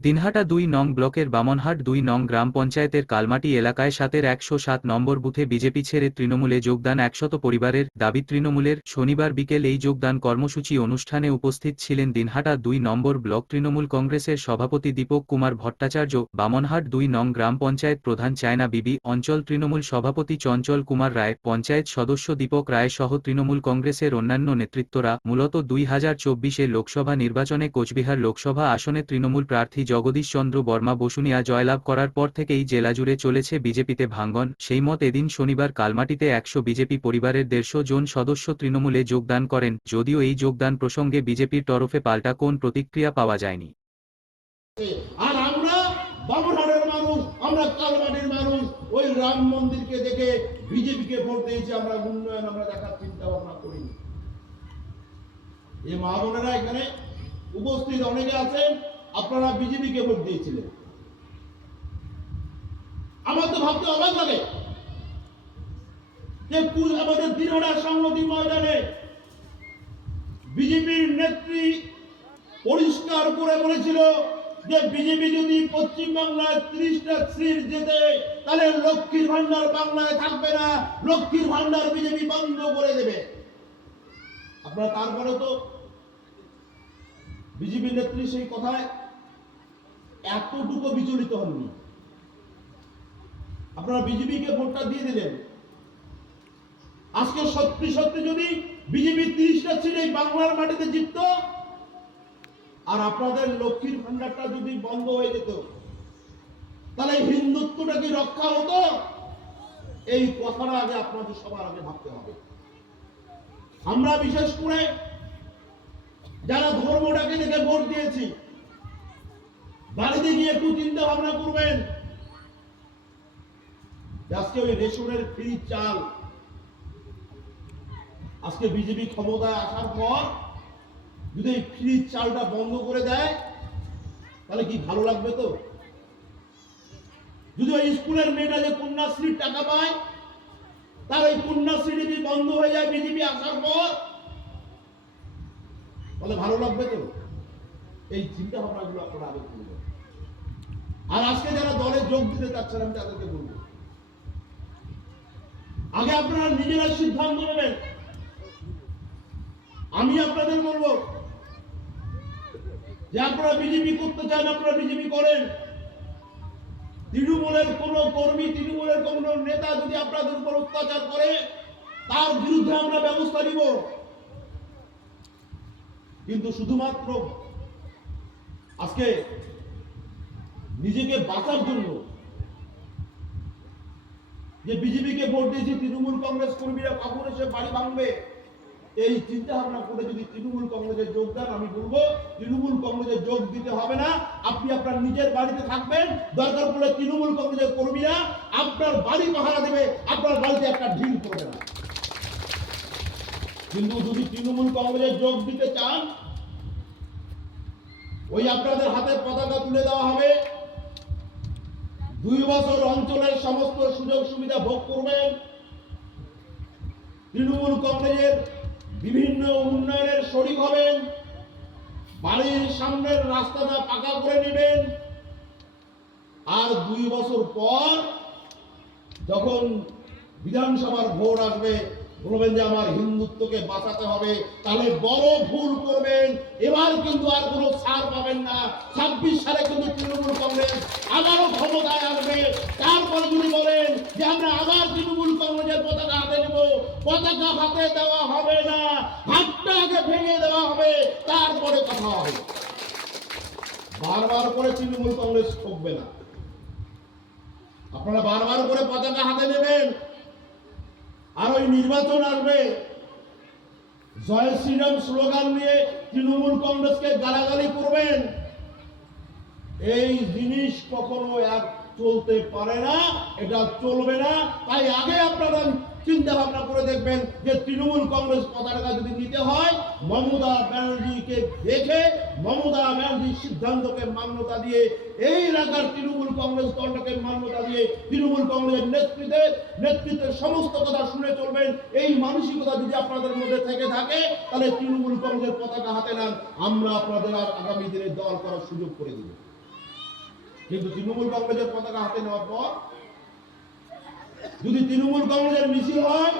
দিনহাটা দুই নং ব্লকের বামনহাট দুই নং গ্রাম পঞ্চায়েতের কালমাটি এলাকায় সাতের একশো সাত নম্বর বুথে বিজেপি ছেড়ে তৃণমূলে যোগদান একশত পরিবারের দাবি, তৃণমূলের শনিবার বিকেল এই যোগদান কর্মসূচি অনুষ্ঠানে উপস্থিত ছিলেন দিনহাটা দুই নম্বর ব্লক তৃণমূল কংগ্রেসের সভাপতি দীপক কুমার ভট্টাচার্য, বামনহাট দুই নং গ্রাম পঞ্চায়েত প্রধান চায়না বিবি, অঞ্চল তৃণমূল সভাপতি চঞ্চল কুমার রায়, পঞ্চায়েত সদস্য দীপক রায় সহ তৃণমূল কংগ্রেসের অন্যান্য নেতৃত্বরা। মূলত দুই হাজার চব্বিশে লোকসভা নির্বাচনে কোচবিহার লোকসভা আসনে তৃণমূল প্রার্থী জগদীশ চন্দ্র বর্মা বসুনিয়া জয়লাভ করার পর থেকেই জেলা জুড়ে চলেছে বিজেপিতে ভাঙ্গন সেই মত এদিন শনিবার কালমাটিতে একশো বিজেপি পরিবারের দেড়শো জন সদস্য তৃণমূলে যোগদান করেন, যদিও এই যোগদান প্রসঙ্গে বিজেপির তরফে পাল্টা কোন প্রতিক্রিয়া পাওয়া যায়নি। আর আমরা মানুষ আমরা মানুষ, ওই রাম মন্দিরকে দেখে বিজেপিকে ভোট দিয়েছি, আমরা উন্নয়ন, আমরা দেখার চিন্তা ভাবনা করি এই মা বোনেরা এখানে উপস্থিত অনেকে আছেন আপনারা বিজেপিকে ভোট দিয়েছিলেন। আমার তো ভাবতে অবাক লাগে যে আমাদের দিনহাটা সংহতি ময়দানে বিজেপির নেত্রী পরিষ্কার করে বলেছিল যে বিজেপি যদি পশ্চিমবাংলায় ত্রিশটা সিট যেতে তাহলে লক্ষ্মীর ভান্ডার বাংলায় থাকবে না, লক্ষ্মীর ভান্ডার বিজেপি বন্ধ করে দেবে। আপনারা তারপরে তো বিজেপি নেত্রী সেই কথায় এতটুকু বিচলিত হননি। আপনারা বিজেপিকে ভোটটা দিয়ে দিলেন। আজকে সত্যি সত্যি যদি বিজেপি তিরিশটা সিট এই বাংলার মাটিতে জিততো, আর আপনাদের লক্ষ্মীর ভান্ডারটা যদি বন্ধ হয়ে যেত, তাহলে হিন্দুত্বটা কি রক্ষা হতো? এই কথাটা আগে আপনাদের সবার আগে ভাবতে হবে। আমরা বিশেষ করে যারা ধর্মটাকে দেখে ভোট দিয়েছি বাড়িতে গিয়ে একটু চিন্তা ভাবনা করবেন। আজকে ওই রেশনের ফ্রি চাল। আজকে বিজেপি ক্ষমতায় আসার পর যদি এই ফ্রি চালটা বন্ধ করে দেয়, তাহলে কি ভালো লাগবে তো? যদি ওই স্কুলের মেয়েটা যে কন্যাশ্রীর টাকা পায়, তার ওই কন্যাশ্রী যদি বন্ধ হয়ে যায় বিজেপি আসার পর, তাহলে ভালো লাগবে তো? এই চিন্তা ভাবনাগুলো আপনারা আগে করবেন। আর আজকে যারা দলে যোগ দিতে চাচ্ছেন, আমি তাদেরকে বলব। আগে আপনারা নিজেরা সিদ্ধান্ত নেবেন। আমি আপনাদের বলব যে আপনারা বিজেপি করতে চান, আপনারা বিজেপি করেন। তৃণমূলের কোন কর্মী, তৃণমূলের কোন নেতা যদি আপনাদের উপর অত্যাচার করে, তার বিরুদ্ধে আমরা ব্যবস্থা নিব। কিন্তু শুধুমাত্র আজকে নিজেকে বাঁচার জন্য যে বিজেপিকে ভোট দিয়েছি, তৃণমূল কংগ্রেস কর্মীরা কখন এসে বাড়ি ভাঙবে? এই চিন্তা ভাবনা করে যদি তৃণমূল কংগ্রেসে যোগ দেন, আমি বলব, তৃণমূল কংগ্রেসে যোগ দিতে হবে না। আপনি আপনার নিজের বাড়িতে থাকবেন, দরকার পড়লে তৃণমূল কংগ্রেসের কর্মীরা আপনার বাড়ি পাহারা দেবে, আপনার বাড়িতে একটা ঢিল করবে না। কিন্তু যদি তৃণমূল কংগ্রেসে যোগ দিতে চান, ওই আপনাদের হাতে পতাকা তুলে দেওয়া হবে। দুই বছর অঞ্চলের সমস্ত সুযোগ সুবিধা ভোগ করবেন। তৃণমূল কংগ্রেসের বিভিন্ন উন্নয়নের শরিক হবেন। বাড়ির সামনের রাস্তাটা পাকা করে নেবেন। আর দুই বছর পর যখন বিধানসভার ভোট আসবে, বলবেন যে আমার হিন্দুত্বকে বাঁচাতে হবে, তাহলে বড় ভুল করবেন। এবার কিন্তু আর কোনো ছাড় পাবেন না। ছাব্বিশ সালে কিন্তু তৃণমূল কংগ্রেস আবারও যদি বলেন যে আমরা আবার তৃণমূল কংগ্রেসের পতাকা হাতে নেব। পতাকা হাতে দেওয়া হবে না। হাতটা আগে ভেঙে দেওয়া হবে, তারপরে কথা হবে। বারবার করে তৃণমূল কংগ্রেস ঠকবে না। আপনারা বারবার করে পতাকা হাতে নেবেন, আর ওই নির্বাচন আসবে। জয় শ্রীরাম স্লোগান নিয়ে তৃণমূল কংগ্রেসকে গালাগালি করবেন। এই জিনিস কখনো এক চলতে পারে না, এটা চলবে না। তাই আগে আপনারা চিন্তা ভাবনা করে দেখবেন যে তৃণমূল কংগ্রেস পতাকা যদি নিতে হয়, মমতা ব্যানার্জিকে দেখে, মমতা ব্যানার্জির সিদ্ধান্তকে মান্যতা দিয়ে, এই এলাকার তৃণমূল কংগ্রেস দলটাকে মান্যতা দিয়ে তৃণমূল কংগ্রেসের নেতৃত্বে, নেতৃত্বের সমস্ত কথা শুনে চলবেন। এই মানসিকতা যদি আপনাদের মধ্যে থেকে থাকে, তাহলে তৃণমূল কংগ্রেসের পতাকা হাতে নেন। আমরা আপনাদের আর আগামী দিনে দল করার সুযোগ করে দেব। কিন্তু তৃণমূল কংগ্রেসের পতাকা হাতে নেওয়ার পর যদি তৃণমূল কংগ্রেসের মিছিল হয়